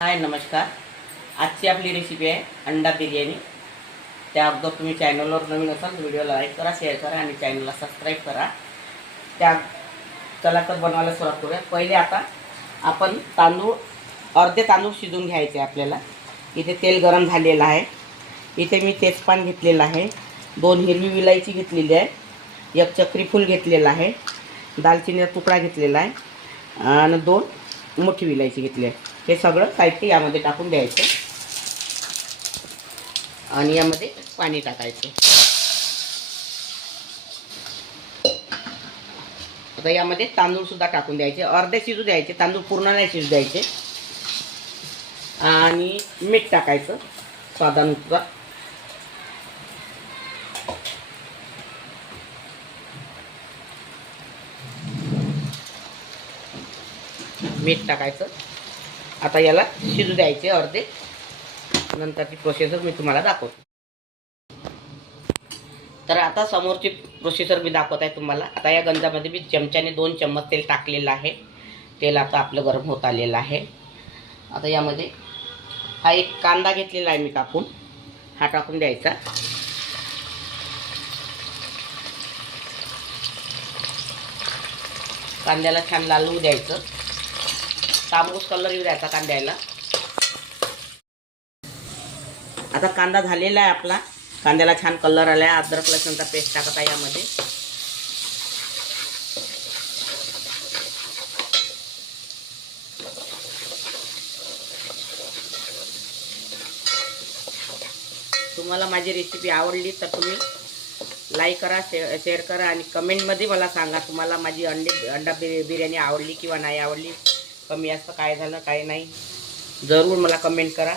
हाय नमस्कार. आजची आपली रेसिपी आहे अंडा बिर्याणी. त्या अगोदर तुम्ही चॅनलवर नवीन असाल तर व्हिडिओला लाईक करा, शेअर करा आणि चॅनलला सबस्क्राईब करा. त्या चला तर बनवायला सुरुवात करूया. पहिले आता आपण अर्धे तांदूळ शिजून घ्यायचे आपल्याला. इथे तेल गरम झालेलं आहे. इथे मी तेजपान घेतलेलं आहे, 2 हिरवी विलायची घेतलेली आहे, 1 चक्री फूल घेतलेला आहे, दालचिनीचा तुकडा घेतलेला आहे आणि 2 मोठी विलायची घेतली आहे. हे सगळं साहित्य यामध्ये टाकून द्यायचं आणि यामध्ये पाणी टाकायचं. आता यामध्ये तांदूळ सुद्धा टाकून द्यायचे, अर्धे शिजू द्यायचे, तांदूळ पूर्ण नाही शिजू द्यायचे. आणि मीठ टाकायचं स्वादानुसार. मीठ टाकायचं. आता याला शिजू द्यायचे अर्धे. नंतरची प्रोसेसर मी तुम्हाला दाखवतो. तर आता समोरची प्रोसेसर मी दाखवत आहे तुम्हाला. आता या गंजामध्ये मी चमच्याने 2 चम्मच तेल टाकलेलं आहे. तेल आता आपलं गरम होत आलेलं आहे. आता यामध्ये हा एक कांदा घेतलेला आहे मी कापून, हा टाकून द्यायचा. कांद्याला छान लाल होऊ द्यायचं, तांबूस कलर येऊ द्यायचा कांद्याला. आता कांदा झालेला आहे आपला, कांद्याला छान कलर आला आहे. अद्रक लसूणचा पेस्ट टाकत आहे यामध्ये. तुम्हाला माझी रेसिपी आवडली तर तुम्ही लाईक करा, शेअर करा आणि कमेंटमध्ये मला सांगा तुम्हाला माझी अंडा बिर्याणी आवडली किंवा नाही आवडली. कमी जास्त काय झालं काय नाही जरूर मला कमेंट करा.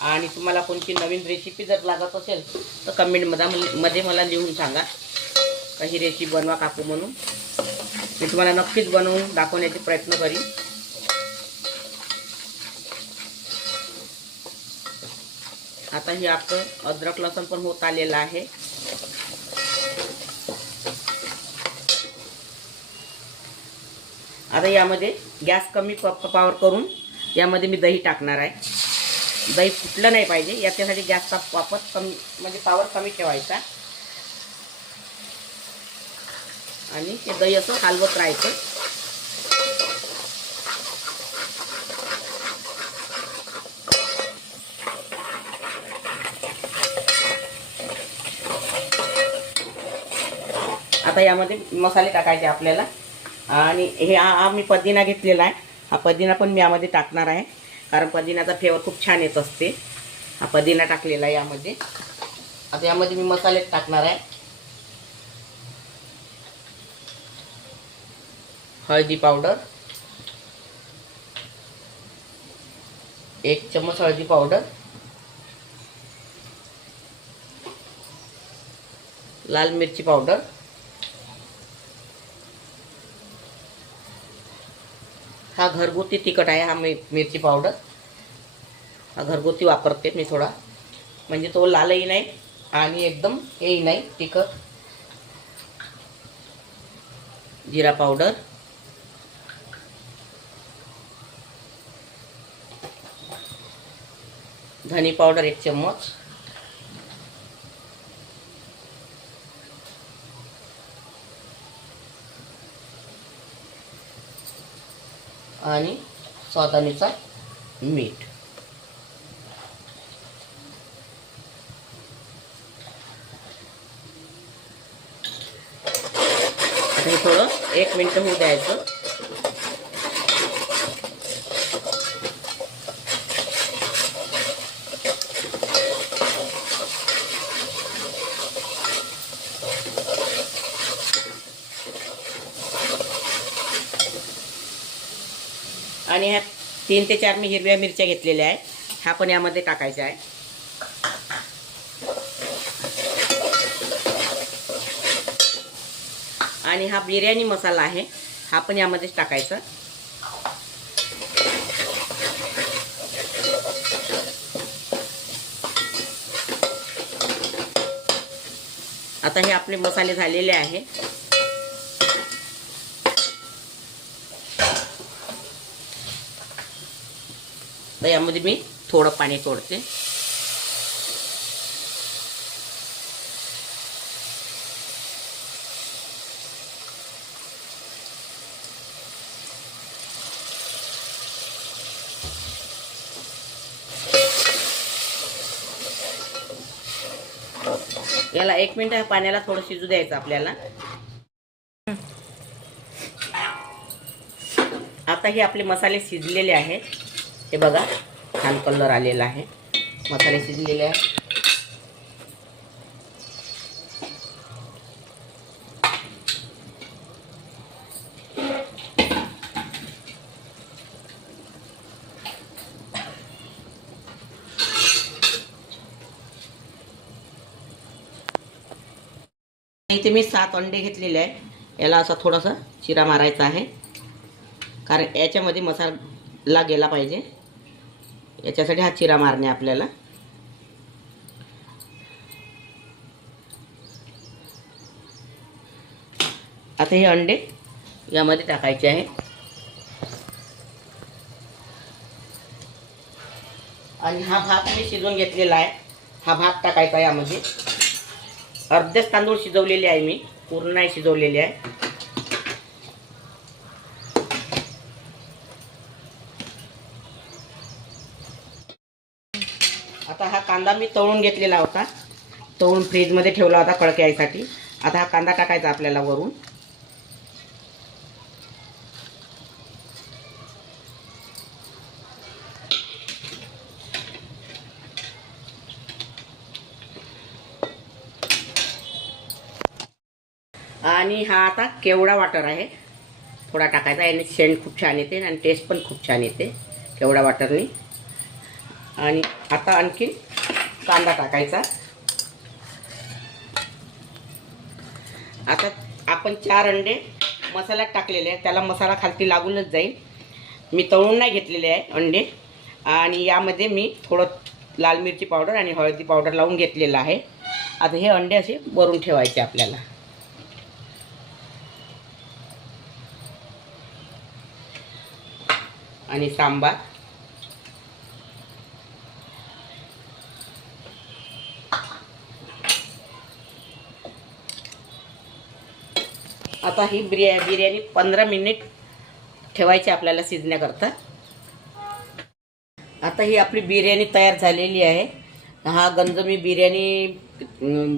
आणि तुम्हाला कोणती नवीन रेसिपी जर लागत असेल तर कमेंटमध्ये मला लिहून सांगा का ही रेसिपी बनवा काकू म्हणून. मी तुम्हाला नक्कीच बनवून दाखवण्याचा प्रयत्न करीन. आता हे आपलं अद्रक लसूण पण होत आलेलं आहे. आता यामध्ये गॅस कमी पॉवर करून यामध्ये मी दही टाकणार आहे. दही फुटलं नाही पाहिजे याच्यासाठी गॅसचा वापर कमी, म्हणजे पॉवर कमी ठेवायचा. आणि ते दही असं हलवत राहायचं. आता यामध्ये मसाले टाकायचे आपल्याला. आणि हे मी पुदिना घेतलेला आहे. हा पुदिना पण मी यामध्ये टाकणार आहे, कारण पुदिनाचा फ्लेवर खूप छान येत असते. हा पुदिना टाकलेला आहे यामध्ये. आता यामध्ये मी मसाले टाकणार आहे. हळदी पावडर, 1 चम्मच हळदी पावडर, लाल मिरची पावडर, हा घरगुती तिखट आहे. हा मिरची पावडर हा घरगुती वापरते मी थोडा, म्हणजे तो लालही नाही आणि एकदम हेही नाही तिखट. जिरा पावडर, धनी पावडर 1 चम्मच, आणि स्वादानुसार मीठ. आता हे थोडं 1 मिनिट होऊ द्यायचं. आणि ह्या 3 ते 4 मी हिरव्या मिरच्या घेतलेल्या आहे, ह्या पण यामध्ये टाकायच्या आहे. आणि हा बिर्याणी मसाला आहे, हा पण यामध्येच टाकायचा. आता हे आपले मसाले झालेले आहे. तर यामध्ये मी थोडं पाणी सोडते. याला 1 मिनिट ह्या पाण्याला थोडं शिजू द्यायचं आपल्याला. आता हे आपले मसाले शिजलेले आहेत. हे बघा छान कलर आलेला आहे. मसाले शिजलेले आहे. इथे मी 7 अंडे घेतलेले आहे. याला असा थोडासा चिरा मारायचा आहे, कारण याच्यामध्ये मसाला गेला पाहिजे. याच्यासाठी हा चिरा मारणे आपल्याला. आता हे अंडे यामध्ये टाकायचे आहे आणि हा भात मी शिजवून घेतलेला आहे. हा भात टाकायचा आहे यामध्ये. अर्धेच तांदूळ शिजवलेले आहे मी, पूर्ण नाही शिजवलेले आहे. आता हा कांदा मी तळून घेतलेला होता, तळून फ्रीजमध्ये ठेवला होता कडक यायसाठी. आता हा कांदा टाकायचा आपल्याला वरून. आणि हा आता केवडा वाटर आहे, थोडा टाकायचा. याने सेंट खूप छान येते आणि टेस्ट पण खूप छान येते केवडा वाटरनी. आणि आता आणखी कांदा टाकायचा. आता आपण 4 अंडे मसाल्यात टाकलेले आहेत, त्याला मसाला खालती लागूनच जाईल. मी तळून नाही घेतलेले आहे अंडे. आणि यामध्ये मी थोडं लाल मिरची पावडर आणि हळदी पावडर लावून घेतलेलं आहे. आता हे अंडे असे भरून ठेवायचे आपल्याला. आणि सांबार. आता ही बिर्याणी 15 मिनिट ठेवायची आपल्याला शिजण्याकरता. आता ही आपली बिर्याणी तयार झालेली आहे. हा गंज मी बिर्याणी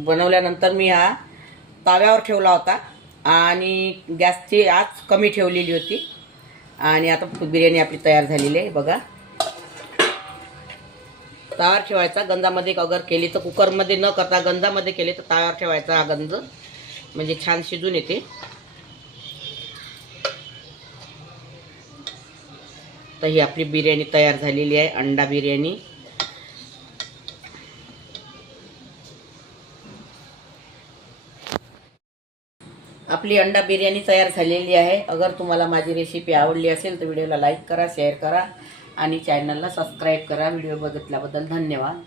बनवल्यानंतर मी हा ताव्यावर ठेवला होता आणि गॅसची आच कमी ठेवलेली होती. आणि आता बिर्याणी आपली तयार झालेली आहे बघा. ताव्यावर ठेवायचा. गंजामध्ये अगर केली तर कुकरमध्ये न करता गंजामध्ये केले तर ताव्यावर ठेवायचा. हा गंज म्हणजे छान शिजून येते. तर ही आपली बिर्याणी तयार झालेली आहे, अंडा बिर्याणी. आपली अंडा बिर्याणी तयार झालेली आहे. अगर तुम्हाला माझी रेसिपी आवडली असेल तर व्हिडिओला लाईक करा, शेअर करा आणि चॅनलला सबस्क्राईब करा. व्हिडिओ बघितल्याबद्दल धन्यवाद.